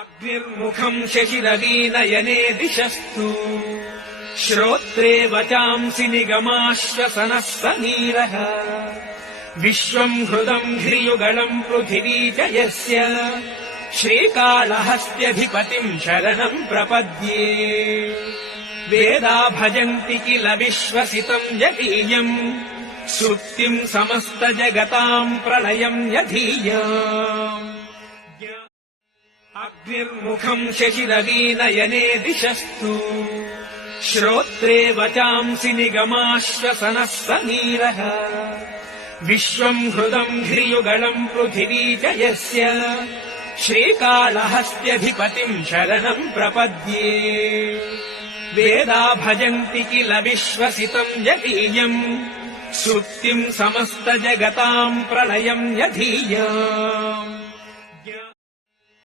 अग्निर्मुखम् शशिरवीनयने दिशस्तु श्रोत्रे वचांसि निगमाश्वसनः समीरः विश्वम् हृदम् ह्रियुगलम् पृथिवी च यस्य श्रीकालहस्त्यधिपतिम् शरणम् प्रपद्ये वेदा भजन्ति किल विश्वसितम् यदीयम् सुप्तिम् समस्तजगताम् प्रलयम् यधीयाम् अग्निर्मुखम् शशिरवीनयने दिशस्तु श्रोत्रे वचांसि निगमाश्वसनः समीरः विश्वम् हृदम् ह्रियुगलम् पृथिवी च यस्य श्रीकालहस्त्यधिपतिम् शरणम् प्रपद्ये वेदा भजन्ति किल विश्वसितम् यदीयम् सुप्तिम् समस्तजगताम् प्रलयम् यधीयाम्।